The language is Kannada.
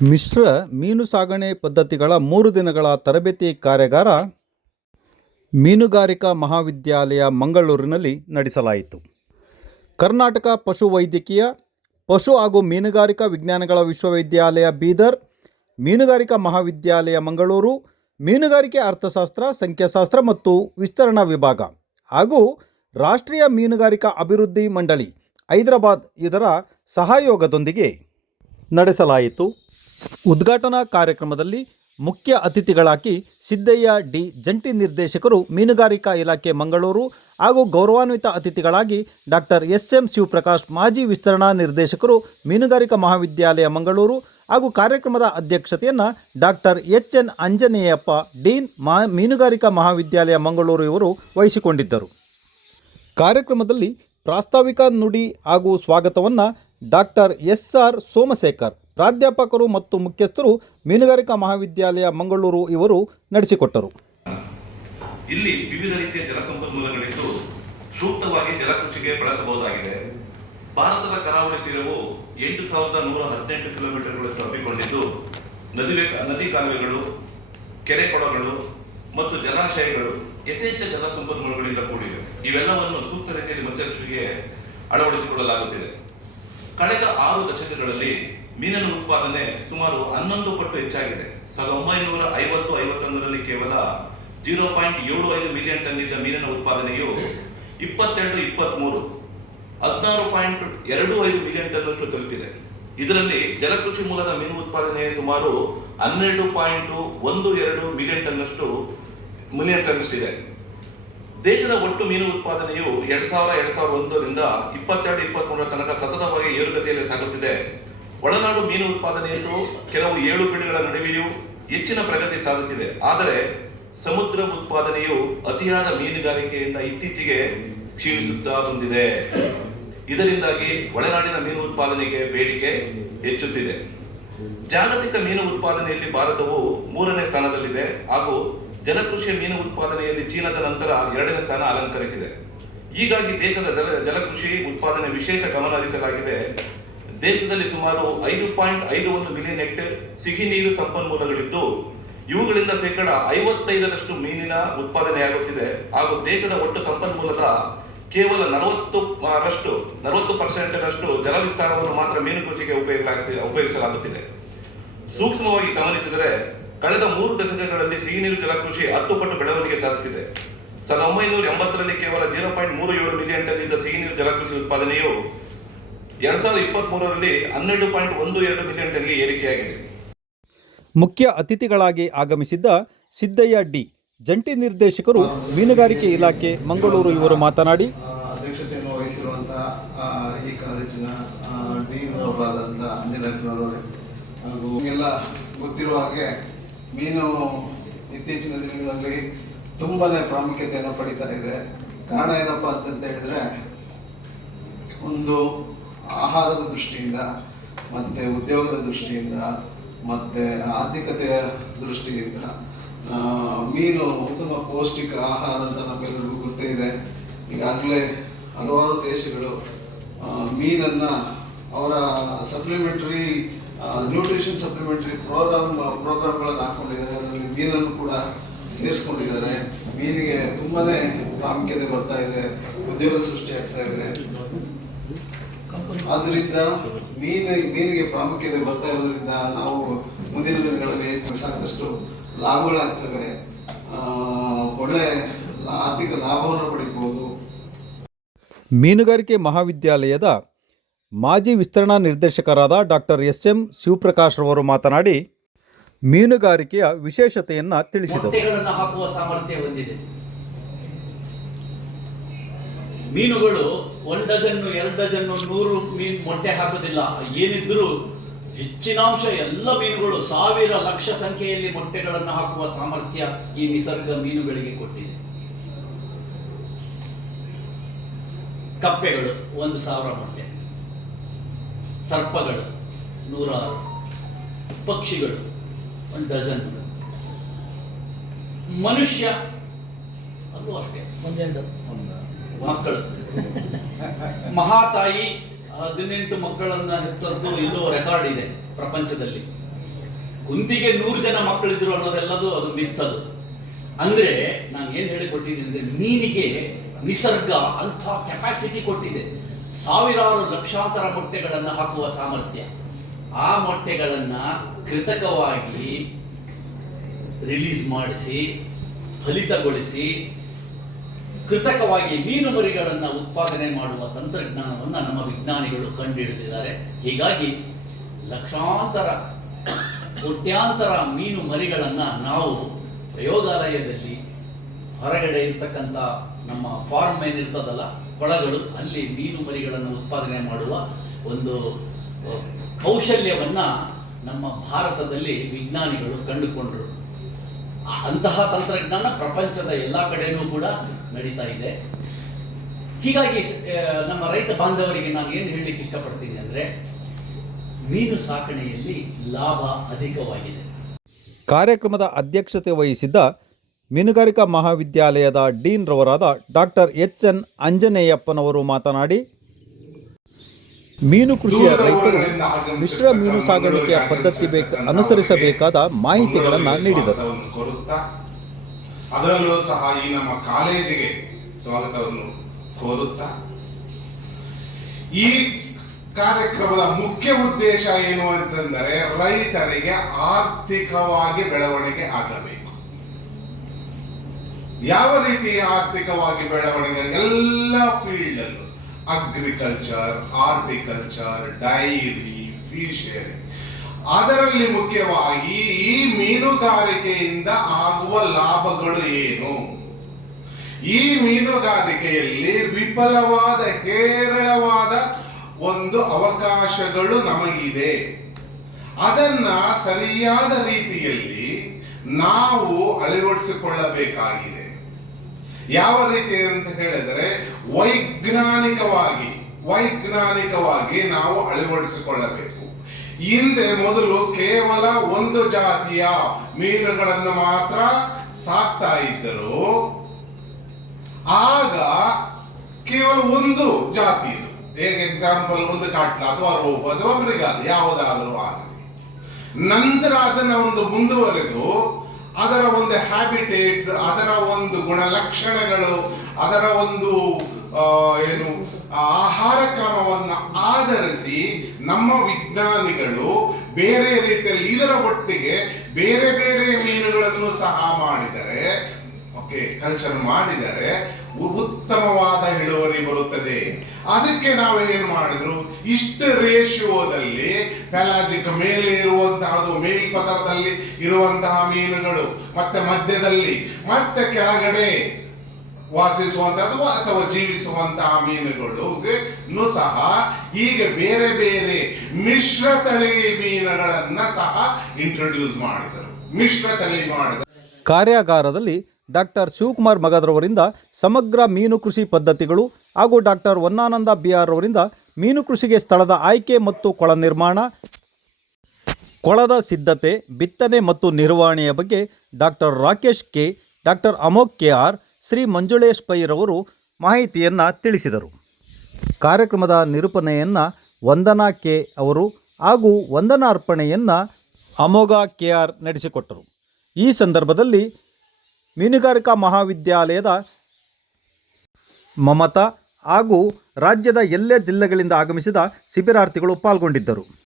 ಮಿಶ್ರ ಮೀನು ಸಾಗಣೆ ಪದ್ಧತಿಗಳ ಮೂರು ದಿನಗಳ ತರಬೇತಿ ಕಾರ್ಯಾಗಾರ ಮೀನುಗಾರಿಕಾ ಮಹಾವಿದ್ಯಾಲಯ ಮಂಗಳೂರಿನಲ್ಲಿ ನಡೆಸಲಾಯಿತು. ಕರ್ನಾಟಕ ಪಶುವೈದ್ಯಕೀಯ ಪಶು ಹಾಗೂ ಮೀನುಗಾರಿಕಾ ವಿಜ್ಞಾನಗಳ ವಿಶ್ವವಿದ್ಯಾಲಯ ಬೀದರ್, ಮೀನುಗಾರಿಕಾ ಮಹಾವಿದ್ಯಾಲಯ ಮಂಗಳೂರು, ಮೀನುಗಾರಿಕೆ ಅರ್ಥಶಾಸ್ತ್ರ, ಸಂಖ್ಯಾಶಾಸ್ತ್ರ ಮತ್ತು ವಿಸ್ತರಣಾ ವಿಭಾಗ ಹಾಗೂ ರಾಷ್ಟ್ರೀಯ ಮೀನುಗಾರಿಕಾ ಅಭಿವೃದ್ಧಿ ಮಂಡಳಿ ಹೈದರಾಬಾದ್ ಇದರ ಸಹಯೋಗದೊಂದಿಗೆ ನಡೆಸಲಾಯಿತು. ಉದ್ಘಾಟನಾ ಕಾರ್ಯಕ್ರಮದಲ್ಲಿ ಮುಖ್ಯ ಅತಿಥಿಗಳಾಗಿ ಸಿದ್ದಯ್ಯ ಡಿ ಜಂಟಿ ನಿರ್ದೇಶಕರು, ಮೀನುಗಾರಿಕಾ ಇಲಾಖೆ ಮಂಗಳೂರು ಹಾಗೂ ಗೌರವಾನ್ವಿತ ಅತಿಥಿಗಳಾಗಿ ಡಾಕ್ಟರ್ ಎಸ್ ಎಂ ಶಿವಪ್ರಕಾಶ್, ಮಾಜಿ ವಿಸ್ತರಣಾ ನಿರ್ದೇಶಕರು, ಮೀನುಗಾರಿಕಾ ಮಹಾವಿದ್ಯಾಲಯ ಮಂಗಳೂರು ಹಾಗೂ ಕಾರ್ಯಕ್ರಮದ ಅಧ್ಯಕ್ಷತೆಯನ್ನು doctor H N Anjaneyappa dean ಮಾ ಮೀನುಗಾರಿಕಾ ಮಹಾವಿದ್ಯಾಲಯ ಮಂಗಳೂರು ಇವರು ವಹಿಸಿಕೊಂಡಿದ್ದರು. ಕಾರ್ಯಕ್ರಮದಲ್ಲಿ ಪ್ರಾಸ್ತಾವಿಕ ನುಡಿ ಹಾಗೂ ಸ್ವಾಗತವನ್ನು ಡಾಕ್ಟರ್ ಎಸ್ ಆರ್ ಸೋಮಶೇಖರ್ ಪ್ರಾಧ್ಯಾಪಕರು ಮತ್ತು ಮುಖ್ಯಸ್ಥರು ಮೀನುಗಾರಿಕಾ ಮಹಾವಿದ್ಯಾಲಯ, ಮಂಗಳೂರು ಇವರು ನಡೆಸಿಕೊಟ್ಟರು. ಇಲ್ಲಿ ವಿವಿಧ ರೀತಿಯ ಜಲಸಂಪನ್ಮೂಲಗಳಿದ್ದು ಸೂಕ್ತವಾಗಿ ಜಲಕೃಷಿಗೆ ಬಳಸಬಹುದಾಗಿದೆ. ಭಾರತದ ಕರಾವಳಿ ತೀರವು ಎಂಟು ಸಾವಿರದ ನೂರ ಹದಿನೆಂಟು ಕಿಲೋಮೀಟರ್ಗಳಷ್ಟು ಹಬ್ಬಿಕೊಂಡಿದ್ದು ನದಿ ನದಿ ಕಾಲುವೆಗಳು, ಕೆರೆ ಕೊಳಗಳು ಮತ್ತು ಜಲಾಶಯಗಳು ಯಥೇಚ್ಛ ಜಲಸಂಪನ್ಮೂಲಗಳಿಂದ ಕೂಡಿವೆ. ಇವೆಲ್ಲವನ್ನು ಸೂಕ್ತ ರೀತಿಯಲ್ಲಿ ಮತ್ಸ್ಯಕೃಷಿಗೆ ಅಳವಡಿಸಿಕೊಳ್ಳಲಾಗುತ್ತಿದೆ. ಕಳೆದ ಆರು ದಶಕಗಳಲ್ಲಿ ಮೀನಿನ ಉತ್ಪಾದನೆ ಸುಮಾರು ಹನ್ನೊಂದು ಪಟ್ಟು ಹೆಚ್ಚಾಗಿದೆ. ಸಾವಿರದ ಒಂಬೈನೂರ ಐವತ್ತು, ಐವತ್ತೊಂದರಲ್ಲಿ ಕೇವಲ ಜೀರೋ ಪಾಯಿಂಟ್ ಏಳು ಐದು ಮಿಲಿಯನ್ ಟನ್ ಇದ್ದ ಮೀನಿನ ಉತ್ಪಾದನೆಯು ಇಪ್ಪತ್ತೆರಡು, ಇಪ್ಪತ್ಮೂರು, ಹದಿನಾರು ಪಾಯಿಂಟ್ ಎರಡು ಐದು ಮಿಲಿಯನ್ ಟನ್ನಷ್ಟು ತಲುಪಿದೆ. ಇದರಲ್ಲಿ ಜಲಕೃಷಿ ಮೂಲದ ಮೀನು ಉತ್ಪಾದನೆ ಸುಮಾರು ಹನ್ನೆರಡು ಪಾಯಿಂಟ್ ಒಂದು ಎರಡು ಮಿಲಿಯನ್ ಟನ್ನಷ್ಟು, ಮಿಲಿಯನ್ ಟನ್ ಅಷ್ಟಿದೆ ದೇಶದ ಒಟ್ಟು ಮೀನು ಉತ್ಪಾದನೆಯು ಎರಡ್ ಸಾವಿರ, ಎರಡ್ ಸಾವಿರದ ಒಂದರಿಂದ ಇಪ್ಪತ್ತೆರಡು, ಇಪ್ಪತ್ಮೂರರ ತನಕ ಸತತವಾಗಿ ಏರುಗತಿಯಲ್ಲಿ ಸಾಗುತ್ತಿದೆ. ಒಳನಾಡು ಮೀನು ಉತ್ಪಾದನೆಯನ್ನು ಕೆಲವು ಏಳು ಬಿಡುಗಳ ನಡುವೆಯೂ ಹೆಚ್ಚಿನ ಪ್ರಗತಿ ಸಾಧಿಸಿದೆ. ಆದರೆ ಸಮುದ್ರ ಉತ್ಪಾದನೆಯು ಅತಿಯಾದ ಮೀನುಗಾರಿಕೆಯಿಂದ ಇತ್ತೀಚೆಗೆ ಕ್ಷೀಣಿಸುತ್ತಾ ಬಂದಿದೆ. ಇದರಿಂದಾಗಿ ಒಳನಾಡಿನ ಮೀನು ಉತ್ಪಾದನೆಗೆ ಬೇಡಿಕೆ ಹೆಚ್ಚುತ್ತಿದೆ. ಜಾಗತಿಕ ಮೀನು ಉತ್ಪಾದನೆಯಲ್ಲಿ ಭಾರತವು ಮೂರನೇ ಸ್ಥಾನದಲ್ಲಿದೆ ಹಾಗೂ ಜಲಕೃಷಿಯ ಮೀನು ಉತ್ಪಾದನೆಯಲ್ಲಿ ಚೀನಾದ ನಂತರ ಎರಡನೇ ಸ್ಥಾನ ಅಲಂಕರಿಸಿದೆ. ಹೀಗಾಗಿ ದೇಶದ ಜಲ ಜಲಕೃಷಿ ಉತ್ಪಾದನೆ ವಿಶೇಷ ಗಮನ ಹರಿಸಲಾಗಿದೆ ದೇಶದಲ್ಲಿ ಸುಮಾರು ಐದು ಪಾಯಿಂಟ್ ಐದು ಒಂದು ಮಿಲಿಯನ್ ಹೆಕ್ಟೇರ್ ಸಿಹಿ ನೀರು ಸಂಪನ್ಮೂಲಗಳಿದ್ದು, ಇವುಗಳಿಂದ ಶೇಕಡ ಐವತ್ತೈದರಷ್ಟು ಮೀನಿನ ಉತ್ಪಾದನೆಯಾಗುತ್ತಿದೆ. ಹಾಗೂ ದೇಶದ ಒಟ್ಟು ಸಂಪನ್ಮೂಲದ ಕೇವಲ ನಲವತ್ತು ರಷ್ಟು, ನಲವತ್ತು ಪರ್ಸೆಂಟ್ನಷ್ಟು ಜಲ ವಿಸ್ತಾರವನ್ನು ಮಾತ್ರ ಮೀನು ಕೃಷಿಗೆ ಉಪಯೋಗಿಸಿ ಉಪಯೋಗಿಸಲಾಗುತ್ತಿದೆ. ಸೂಕ್ಷ್ಮವಾಗಿ ಗಮನಿಸಿದರೆ, ಕಳೆದ ಮೂರು ದಶಕಗಳಲ್ಲಿ ಸಿಹಿನೀರು ಜಲಕೃಷಿ ಹತ್ತು ಪಟ್ಟು ಬೆಳವಣಿಗೆ ಸಾಧಿಸಿದೆ. ಸಾವಿರದ ಒಂಬೈನೂರ ಎಂಬತ್ತರಲ್ಲಿ ಕೇವಲ ಜೀರೋ ಪಾಯಿಂಟ್ ಮೂರು ಏಳು ಮಿಲಿಯನ್ ಟನ್ ಇದ್ದ ಸಿಹಿನೀರು ಜಲಕೃಷಿ ಉತ್ಪಾದನೆಯು ಎರಡ್ ಸಾವಿರದ ಇಪ್ಪತ್ತ್ ಮೂರರಲ್ಲಿ ಹನ್ನೆರಡು ಪಾಯಿಂಟ್ ಒಂದು ಎರಡು ಮಿಲಿಯನ್ ಏರಿಕೆಯಾಗಿದೆ. ಮುಖ್ಯ ಅತಿಥಿಗಳಾಗಿ ಆಗಮಿಸಿದ್ದ ಸಿದ್ದಯ್ಯ ಡಿ. ಜಂಟಿ ನಿರ್ದೇಶಕರು ಮೀನುಗಾರಿಕೆ ಇಲಾಖೆ ಮಂಗಳೂರು ಇವರು ಮಾತನಾಡಿ ಅಧ್ಯಕ್ಷತೆಯನ್ನು ವಹಿಸಿರುವಂತಹ ಈ ಕಾಲೇಜಿನ ಆ, ಡೀನ್ ಅವರಾದಂಥ ಹಾಗೂ ಎಲ್ಲ ಗೊತ್ತಿರುವ ಹಾಗೆ ಮೀನು ಇತ್ತೀಚಿನ ದಿನಗಳಲ್ಲಿ ತುಂಬಾನೇ ಪ್ರಾಮುಖ್ಯತೆಯನ್ನು ಪಡಿತಾ ಇದೆ. ಕಾರಣ ಏನಪ್ಪಾ ಅಂತ ಹೇಳಿದ್ರೆ ಒಂದು ಆಹಾರದ ದೃಷ್ಟಿಯಿಂದ, ಮತ್ತೆ ಉದ್ಯೋಗದ ದೃಷ್ಟಿಯಿಂದ, ಮತ್ತೆ ಆರ್ಥಿಕತೆಯ ದೃಷ್ಟಿಯಿಂದ ಮೀನು, ಉತ್ತಮ ಪೌಷ್ಟಿಕ ಆಹಾರ ಅಂತ ನಮ್ಮೆಲ್ಲರಿಗೂ ಗೊತ್ತೇ ಇದೆ. ಈಗಾಗಲೇ ಹಲವಾರು ದೇಶಗಳು ಮೀನನ್ನ ಅವರ ಸಪ್ಲಿಮೆಂಟರಿ ನ್ಯೂಟ್ರಿಷನ್ ಸಪ್ಲಿಮೆಂಟರಿ ಪ್ರೋಗ್ರಾಮ್ ಪ್ರೋಗ್ರಾಮ್ಗಳನ್ನು ಹಾಕೊಂಡಿದ್ದಾರೆ. ಅದರಲ್ಲಿ ಮೀನನ್ನು ಕೂಡ ಸೇರಿಸ್ಕೊಂಡಿದ್ದಾರೆ. ಮೀನಿಗೆ ತುಂಬಾ ಪ್ರಾಮುಖ್ಯತೆ ಬರ್ತಾ ಇದೆ, ಉದ್ಯೋಗ ಸೃಷ್ಟಿ ಆಗ್ತಾ ಇದೆ. ಆದ್ರಿಂದ ಮೀನು ಮೀನಿಗೆ ಪ್ರಾಮುಖ್ಯತೆ ಬರ್ತಾ ಇರೋದ್ರಿಂದ ನಾವು ಮುಂದಿನ ದಿನಗಳಲ್ಲಿ ಸಾಕಷ್ಟು ಲಾಭಗಳಾಗ್ತವೆ. ಒಳ್ಳೆ ಆರ್ಥಿಕ ಲಾಭವನ್ನು ಪಡಿಬಹುದು. ಮೀನುಗಾರಿಕೆ ಮಹಾವಿದ್ಯಾಲಯದ ಮಾಜಿ ವಿಸ್ತರಣಾ ನಿರ್ದೇಶಕರಾದ ಡಾಕ್ಟರ್ ಎಸ್ ಎಂ ಶಿವಪ್ರಕಾಶ್ ರವರು ಮಾತನಾಡಿ ಮೀನುಗಾರಿಕೆಯ ವಿಶೇಷತೆಯನ್ನು ತಿಳಿಸಿದರು. ಹಾಕುವ ಸಾಮರ್ಥ್ಯ ಹೊಂದಿದೆ. ಮೀನುಗಳು ಒಂದ್ ಡಜನ್ನು ಎರಡು ಡಜನ್ನು ನೂರು ಮೀನು ಮೊಟ್ಟೆ ಹಾಕೋದಿಲ್ಲ. ಏನಿದ್ರು ಹೆಚ್ಚಿನಾಂಶ ಎಲ್ಲ ಮೀನುಗಳು ಸಾವಿರ ಲಕ್ಷ ಸಂಖ್ಯೆಯಲ್ಲಿ ಮೊಟ್ಟೆಗಳನ್ನು ಹಾಕುವ ಸಾಮರ್ಥ್ಯ ಈ ನಿಸರ್ಗ ಮೀನುಗಳಿಗೆ ಕೊಟ್ಟಿದೆ. ಕಪ್ಪೆಗಳು ಒಂದು ಸಾವಿರ ಮೊಟ್ಟೆ. ಸರ್ಪಗಳು ನೂರಾರು. ಪಕ್ಷಿಗಳು ಒಂದು ಡಜನ್. ಮನುಷ್ಯ ಅದು ಅಷ್ಟೇ. ಒಂದೆರಡು. ಮಕ್ಕಳು. ಮಹಾತಾಯಿ ಹದಿನೆಂಟು ಮಕ್ಕಳನ್ನ ಹೆತ್ತರದ್ದು ಎಲ್ಲೋ ರೆಕಾರ್ಡ್ ಇದೆ ಪ್ರಪಂಚದಲ್ಲಿ. ಕುಂತಿಗೆ ನೂರು ಜನ ಮಕ್ಕಳಿದ್ರು ಅನ್ನೋದೆಲ್ಲದೂ ಅದು ನಿಂತದ್ದು ಅಂದ್ರೆ ನಾನು ಹೇಳಿ ಕೊಟ್ಟಿದ್ದೀನಿ ಅಂದ್ರೆ ಮೀನಿಗೆ ನಿಸರ್ಗ ಅಂಥ ಕೆಪಾಸಿಟಿ ಕೊಟ್ಟಿದೆ. ಸಾವಿರಾರು ಲಕ್ಷಾಂತರ ಮೊಟ್ಟೆಗಳನ್ನು ಹಾಕುವ ಸಾಮರ್ಥ್ಯ. ಆ ಮೊಟ್ಟೆಗಳನ್ನ ಕೃತಕವಾಗಿ ರಿಲೀಸ್ ಮಾಡಿಸಿ, ಫಲಿತಗೊಳಿಸಿ ಕೃತಕವಾಗಿ ಮೀನು ಮರಿಗಳನ್ನು ಉತ್ಪಾದನೆ ಮಾಡುವ ತಂತ್ರಜ್ಞಾನವನ್ನು ನಮ್ಮ ವಿಜ್ಞಾನಿಗಳು ಕಂಡುಹಿಡಿದಿದ್ದಾರೆ. ಹೀಗಾಗಿ ಲಕ್ಷಾಂತರ, ಕೋಟ್ಯಾಂತರ ಮೀನು ಮರಿಗಳನ್ನು ನಾವು ಪ್ರಯೋಗಾಲಯದಲ್ಲಿ ಹೊರಗಡೆ ಇರ್ತಕ್ಕಂಥ ನಮ್ಮ ಫಾರ್ಮ್ ಏನಿರ್ತದಲ್ಲ, ಕೊಳಗಳು, ಅಲ್ಲಿ ಮೀನು ಮರಿಗಳನ್ನು ಉತ್ಪಾದನೆ ಮಾಡುವ ಒಂದು ಕೌಶಲ್ಯವನ್ನು ನಮ್ಮ ಭಾರತದಲ್ಲಿ ವಿಜ್ಞಾನಿಗಳು ಕಂಡುಕೊಂಡರು. ಅಂತಹ ತಂತ್ರಜ್ಞಾನ ಪ್ರಪಂಚದ ಎಲ್ಲ ಕಡೆಯೂ ಕೂಡ ನಡೀತಾ ಇದೆ. ಹೀಗಾಗಿ ನಮ್ಮ ರೈತ ಬಾಂಧವರಿಗೆ ನಾನು ಏನು ಹೇಳಲಿಕ್ಕೆ ಇಷ್ಟಪಡ್ತೀನಿ ಅಂದರೆ ಮೀನು ಸಾಕಣೆಯಲ್ಲಿ ಲಾಭ ಅಧಿಕವಾಗಿದೆ. ಕಾರ್ಯಕ್ರಮದ ಅಧ್ಯಕ್ಷತೆ ವಹಿಸಿದ್ದ ಮೀನುಗಾರಿಕಾ ಮಹಾವಿದ್ಯಾಲಯದ ಡೀನ್ ರವರಾದ ಡಾಕ್ಟರ್ ಎಚ್ ಎನ್ ಅಂಜನೇಯಪ್ಪನವರು ಮಾತನಾಡಿ ಮೀನು ಕೃಷಿಯ ರೈತರು ಮಿಶ್ರ ಮೀನು ಸಾಗಾಣಿಕೆಯ ಪದ್ಧತಿ ಬೇಕ ಅನುಸರಿಸಬೇಕಾದ ಮಾಹಿತಿಗಳನ್ನು ನೀಡಿದರು. ಅದರಲ್ಲೂ ಸಹ ಈ ನಮ್ಮ ಕಾಲೇಜಿಗೆ ಸ್ವಾಗತವನ್ನು ಕೋರುತ್ತಾ. ಈ ಕಾರ್ಯಕ್ರಮದ ಮುಖ್ಯ ಉದ್ದೇಶ ಏನು ಅಂತಂದರೆ ರೈತರಿಗೆ ಆರ್ಥಿಕವಾಗಿ ಬೆಳವಣಿಗೆ ಆಗಬೇಕು. ಯಾವ ರೀತಿ ಆರ್ಥಿಕವಾಗಿ ಬೆಳವಣಿಗೆ ಎಲ್ಲ ಫೀಲ್ಡ್ ಅಲ್ಲೂ ಅಗ್ರಿಕಲ್ಚರ್ ಆರ್ಟಿಕಲ್ಚರ್ ಡೈರಿ ಫಿಶರಿ ಅದರಲ್ಲಿ ಮುಖ್ಯವಾಗಿ ಈ ಮೀನುಗಾರಿಕೆಯಿಂದ ಆಗುವ ಲಾಭಗಳು ಏನು? ಈ ಮೀನುಗಾರಿಕೆಯಲ್ಲಿ ವಿಫಲವಾದ, ಹೇರಳವಾದ ಒಂದು ಅವಕಾಶಗಳು ನಮಗಿದೆ. ಅದನ್ನ ಸರಿಯಾದ ರೀತಿಯಲ್ಲಿ ನಾವು ಅಳವಡಿಸಿಕೊಳ್ಳಬೇಕಾಗಿದೆ. ಯಾವ ರೀತಿ ಅಂತ ಹೇಳಿದರೆ ವೈಜ್ಞಾನಿಕವಾಗಿ ವೈಜ್ಞಾನಿಕವಾಗಿ ನಾವು ಅಳವಡಿಸಿಕೊಳ್ಳಬೇಕು. ಹಿಂದೆ ಮೊದಲು ಕೇವಲ ಒಂದು ಜಾತಿಯ ಮೀನುಗಳನ್ನು ಮಾತ್ರ ಸಾಕ್ತಾ ಇದ್ದರು. ಆಗ ಕೇವಲ ಒಂದು ಜಾತಿ ಇದು ಹೇಗೆ ಎಕ್ಸಾಂಪಲ್ ಒಂದು ಕಾಟ್ಲ ಅಥವಾ ರೋಪ ಅಥವಾ ಮೃಗಾಲ, ಯಾವುದಾದರೂ ಆಗಲಿ. ನಂತರ ಅದನ್ನ ಒಂದು ಮುಂದುವರೆದು ಅದರ ಒಂದು ಹ್ಯಾಬಿಟೇಟ್ ಅದರ ಒಂದು ಗುಣಲಕ್ಷಣಗಳು, ಅದರ ಒಂದು ಏನು ಆಹಾರ ಕ್ರಮವನ್ನು ಆಧರಿಸಿ ನಮ್ಮ ವಿಜ್ಞಾನಿಗಳು ಬೇರೆ ರೀತಿಯಲ್ಲಿ ಇದರ ಒಟ್ಟಿಗೆ ಬೇರೆ ಬೇರೆ ಮೀನುಗಳನ್ನು ಸಹ ಮಾಡಿದರೆ ಓಕೆ ಕಲ್ಚರ್ ಮಾಡಿದರೆ ಉತ್ತಮವಾದ ಇಳುವರಿ ಬರುತ್ತದೆ. ಅದಕ್ಕೆ ನಾವು ಏನು ಮಾಡಿದ್ರು? ಇಷ್ಟು ರೇಷಿಯೋದಲ್ಲಿ ಪೆಲಾಜಿಕ್ ಮೇಲೆ ಇರುವಂತಹದ್ದು ಮೇಲ್ಪದರದಲ್ಲಿ ಇರುವಂತಹ ಮೀನುಗಳು, ಮತ್ತೆ ಮಧ್ಯದಲ್ಲಿ, ಮತ್ತೆ ಕೆಳಗಡೆ ವಾಸಿಸುವಂತಹದ್ದು ಅಥವಾ ಜೀವಿಸುವಂತಹ ಮೀನುಗಳು ಸಹ ಈಗ ಬೇರೆ ಬೇರೆ ಮಿಶ್ರ ತಲೆ ಮೀನುಗಳನ್ನ ಸಹ ಇಂಟ್ರೊಡ್ಯೂಸ್ ಮಾಡಿದರು. ಮಿಶ್ರ ತಲೆ ಮಾಡಿದ ಕಾರ್ಯಾಗಾರದಲ್ಲಿ ಡಾಕ್ಟರ್ ಶಿವಕುಮಾರ್ ಮಗದ್ರವರಿಂದ ಸಮಗ್ರ ಮೀನು ಕೃಷಿ ಪದ್ಧತಿಗಳು ಹಾಗೂ ಡಾಕ್ಟರ್ ವನ್ನಾನಂದ ಬಿ ಆರ್ ಅವರಿಂದ ಮೀನು ಕೃಷಿಗೆ ಸ್ಥಳದ ಆಯ್ಕೆ ಮತ್ತು ಕೊಳ ನಿರ್ಮಾಣ, ಕೊಳದ ಸಿದ್ಧತೆ, ಬಿತ್ತನೆ ಮತ್ತು ನಿರ್ವಹಣೆಯ ಬಗ್ಗೆ doctor Rakesh K, doctor Amogh K R Shri Manjulesh ಪೈರವರು ಮಾಹಿತಿಯನ್ನು ತಿಳಿಸಿದರು. ಕಾರ್ಯಕ್ರಮದ ನಿರೂಪಣೆಯನ್ನು ವಂದನಾ ಕೆ ಅವರು ಹಾಗೂ ವಂದನಾರ್ಪಣೆಯನ್ನು ಅಮೋಘ ಕೆ ಆರ್ ನಡೆಸಿಕೊಟ್ಟರು. ಈ ಸಂದರ್ಭದಲ್ಲಿ ಮೀನುಗಾರಿಕಾ ಮಹಾವಿದ್ಯಾಲಯದ ಮಮತಾ ಹಾಗೂ ರಾಜ್ಯದ ಎಲ್ಲ ಜಿಲ್ಲೆಗಳಿಂದ ಆಗಮಿಸಿದ ಶಿಬಿರಾರ್ಥಿಗಳು ಪಾಲ್ಗೊಂಡಿದ್ದರು.